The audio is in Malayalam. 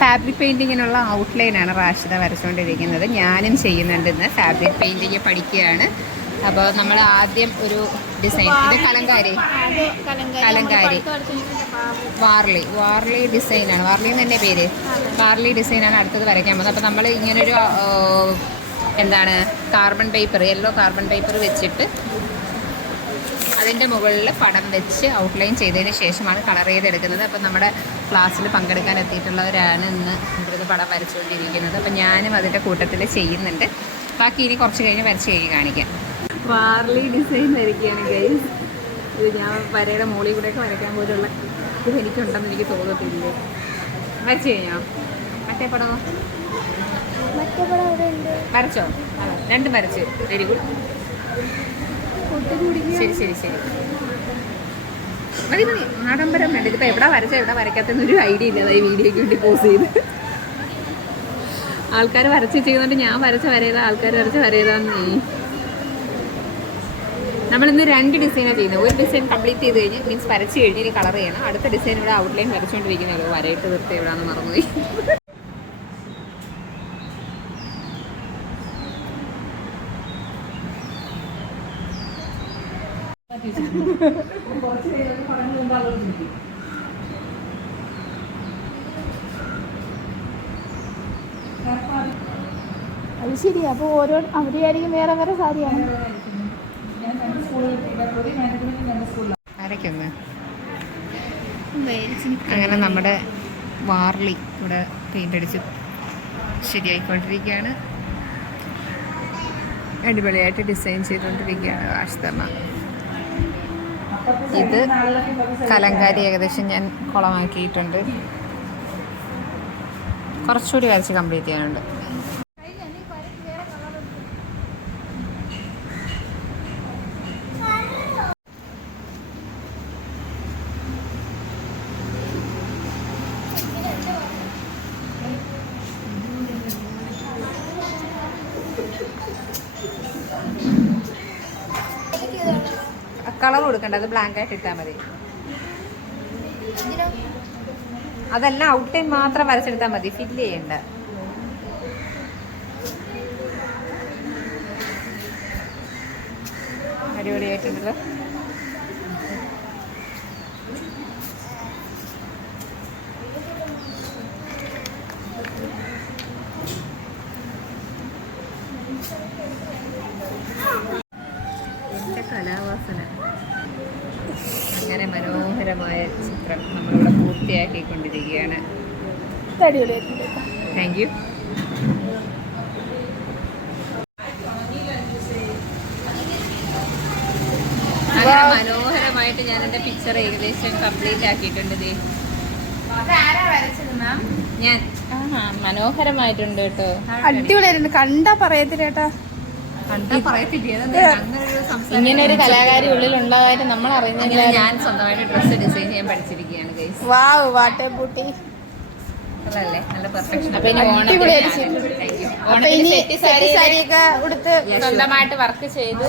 ഫാബ്രിക് പെയിന്റിങ്ങിനുള്ള ഔട്ട്ലൈനാണ് റാഷിദ വരച്ചുകൊണ്ടിരിക്കുന്നത്. ഞാനും ചെയ്യുന്നുണ്ട് ഇന്ന്. ഫാബ്രിക് പെയിന്റിങ് പഠിക്കുകയാണ്. അപ്പോൾ നമ്മൾ ആദ്യം ഒരു ഡിസൈൻ ഇത് കലങ്കാരി. കലങ്കാരി. വാർലി. വാർലി ഡിസൈനാണ് വാർലി എന്ന് തന്നെ പേര്. വാർലി ഡിസൈനാണ് അടുത്തത് വരയ്ക്കാൻ പോകുന്നത്. അപ്പോൾ നമ്മൾ ഇങ്ങനൊരു എന്താണ് carbon paper yellow carbon paper വെച്ചിട്ട് അതിന്റെ മുകളിൽ പടം വെച്ച് ഔട്ട്ലൈൻ ചെയ്തതിന് ശേഷമാണ് കളർ ചെയ്തെടുക്കുന്നത്. അപ്പം നമ്മുടെ ക്ലാസ്സിൽ പങ്കെടുക്കാൻ എത്തിയിട്ടുള്ളവരാണ് ഇന്ന് ഇവിടുന്ന് പടം വരച്ചുകൊണ്ടിരിക്കുന്നത്. അപ്പം ഞാനും അതിന്റെ കൂട്ടത്തിൽ ചെയ്യുന്നുണ്ട്. ബാക്കി ഇനി കുറച്ച് കഴിഞ്ഞ് വരച്ച് കഴിഞ്ഞ് കാണിക്കാം. വാർലി ഡിസൈൻ വരയ്ക്കുകയാണ് ഗൈസ് ഇത് ഞാൻ വരയുടെ മുകളിൽ കൂടെയൊക്കെ വരയ്ക്കാൻ പോലുള്ള ഇത് എനിക്കുണ്ടെന്ന് എനിക്ക് തോന്നത്തില്ല? വരച്ച് കഴിഞ്ഞോ? മറ്റേ പടമോ? വരച്ചോ? രണ്ടും വരച്ച്. വെരി ഗുഡ് ശരി ശരി ശരി. മതി മതി. ആഡംബരം വേണ്ട. ഇതിപ്പോൾ എവിടെ വരച്ച? എവിടെ വരയ്ക്കാത്തെന്ന് ഒരു ഐഡിയ ഇല്ല. ഈ വീഡിയോയ്ക്ക് വേണ്ടി പോസ് ചെയ്ത്. ആൾക്കാർ വരച്ച് ചെയ്യുന്നുണ്ട് ഞാൻ വരച്ച വരയതാ ആൾക്കാർ വരച്ച വരയതാന്ന് നമ്മളിന്ന് രണ്ട് ഡിസൈനാണ് ചെയ്യുന്നത്. ഒരു ഡിസൈൻ കംപ്ലീറ്റ് ചെയ്ത് കഴിഞ്ഞ് മീൻസ് വരച്ച് കഴിഞ്ഞ് കളർ ചെയ്യണം. അടുത്ത ഡിസൈൻ ഇവിടെ ഔട്ട്ലൈൻ വരച്ചുകൊണ്ടിരിക്കുന്നല്ലോ വരയിട്ട് നിർത്തി എവിടെയാണെന്ന് മറന്നുപോയി. അത് ശരി അപ്പോൾ ഓരോ അവരെയായിരിക്കും വേറെ വേറെ സാരിയാണ്. ആരൊക്കെയൊന്ന് അങ്ങനെ നമ്മുടെ വാർലി ഇവിടെ പെയിന്റ് അടിച്ച് ശരിയായിക്കൊണ്ടിരിക്കുകയാണ്. അടിപൊളിയായിട്ട് ഡിസൈൻ ചെയ്തുകൊണ്ടിരിക്കുകയാണ് വാഷ്തമ്മ ഇത് കലങ്കാരി ഏകദേശം ഞാൻ കുളമാക്കിയിട്ടുണ്ട്. കുറച്ചുകൂടി വരച്ച് കംപ്ലീറ്റ് ചെയ്യാനുണ്ട്. കളർ കൊടുക്കണ്ട അത് ബ്ലാങ്ക് ആയിട്ട് ഇട്ടാൽ മതി. അതെല്ലാം ഔട്ട്ലൈൻ മാത്രം വരച്ചെടുത്താൽ മതി ഫില്ല് ചെയ്യണ്ട. അടിപൊളിയായിട്ടുണ്ടല്ലോ. എന്റെ കലാവാസന. അങ്ങനെ മനോഹരമായ ചിത്രം നമ്മളിവിടെ പൂർത്തിയാക്കിക്കൊണ്ടിരിക്കുകയാണ്. താങ്ക് യു അങ്ങനെ മനോഹരമായിട്ട് ഞാൻ എന്റെ പിക്ചർ ഏകദേശം കംപ്ലീറ്റ് ആക്കിയിട്ടുണ്ട് ദേ. ഞാൻ. മനോഹരമായിട്ടുണ്ട് കേട്ടോ. അടിപൊളിയായിരുന്നു കണ്ടാ പറയത്തില്ല ഇങ്ങനെ ഒരു കലാകാരി ഉള്ളിൽ ഉണ്ടാകാൻ നമ്മൾ അറിയുന്നില്ല. ഞാൻ സ്വന്തമായിട്ട് ഡ്രസ് ഡിസൈൻ ചെയ്യാൻ പഠിച്ചിരിക്കുകയാണ് വാവ് വാട്ടേ ബൂട്ടി സ്വന്തമായിട്ട് വർക്ക് ചെയ്ത്